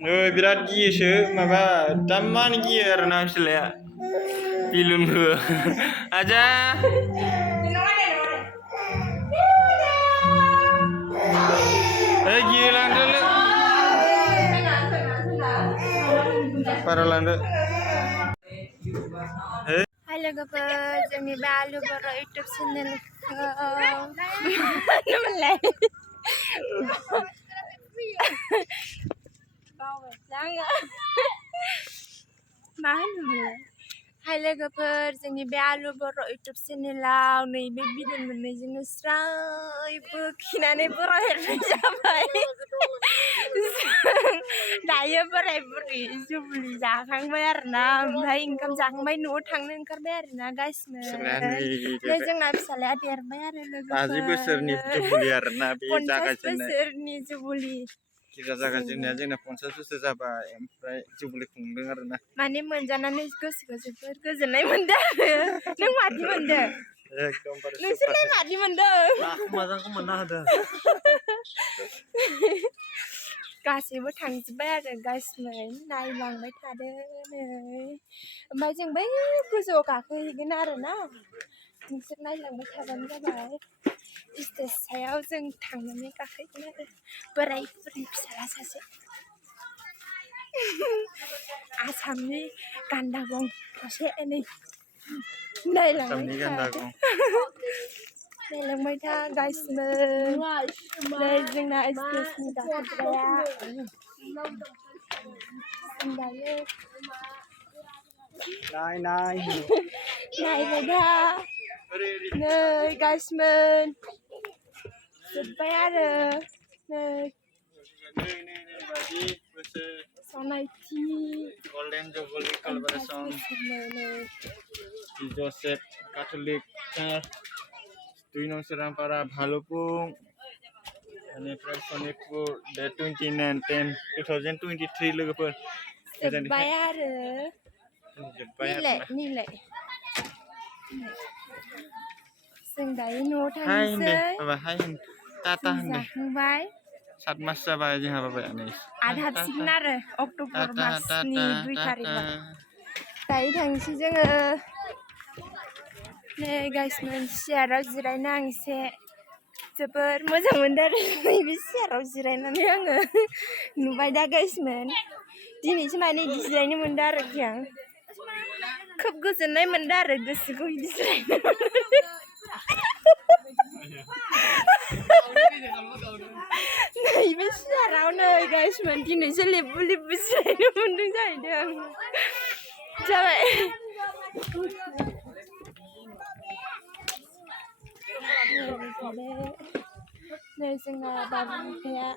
बिराद गियोसो माबा दामानि गियो आरोना फिसालाया बिलुनबो आजा गियो लांदोलै बारा लांदो हाय लोगोफोर जोंनि बे आलु बर' इउटुब चेनेल मोनलाय मा होनोमोनलाय हाय लोगोफोर जोंनि बे आलु बर' इउटुब चेनेलाव नैबे बिदन मोननायजोंनो स्रायबो खिनानै बोरायनाय जाबाय दायो बोराय बुरि जुबुलि जाखांबाय आरोना ओमफ्राय ओंखाम जाखांबाय न'आव थांनो ओंखारबाय आरोना गासिनो जोंना फिसालाया देरबाय आरो लोगोफोर 50 बोसोरनि जुबुलि आरोना बे 50 जागायजेननाय बोसोरनि जुबुलि गिरा जागायजेननाया जोंना 50 बोसोर जाबाय ओमफ्राय जुबुलि खुंदों आरोना माने मोनजानानै गोसोखौ जोबोर गोजोननाय मोनदों आरो नों मादि मोनदों एकदमबारे नोंसोरलाय मादि मोनदों मोजांखौ मोनना होदों गासैबो थांजोब्बाय आरो गासिबो नायलांबाय थादों नै ओमफ्राय जों बै गोजौआव गाखोहैगोन आरोना नोंसोर नायलांबाय थाबानो जाबाय स्टेज सायाव जों थांनानै गाखोहैगोन आरो बोराय बुरै फिसाला सासे आसामनि गान्दा गं थसे नै नायलांबाय था गासिबो नै जोंना स्टेजनि गाखोग्राया दायो नायबाय था नै गासिबो जोब्बाय आरो नै सनायथि Golden Jubilee Celebration di Joseph Catholic Church 2 Nong Serangpara Bhalupung बेनिफ्राय सनितपुर date 29/10/2023 लोगोफोर जोब्बाय आरो निलाय जों दायो न'आव थांनोसै जाखांबाय 7 मास जाबाय जोंहा बाबाया नै आधा हाबसिगोन आरो अक्ट'बर मासनि 2 थारिखआव दायो थांसै जोङो नै गाइसमोन सियाराव जिरायना आं एसे जोबोर मोजां मोनदों आरो नैबे सियाराव जिरायनानै आङो नुबाय दा गाइसमोन दिनैसो माने बिदि जिरायनो मोनदों आरोखि आं खोब गोजोननाय मोनदों आरो गोसोखौ बिदि जिरायनो नैबे सियाराव नै गाइसमोन दिनैसो लेबु लेबु जिरायनो मोनदों जाहैदों जाबाय नै जोंना बाबु बिफाया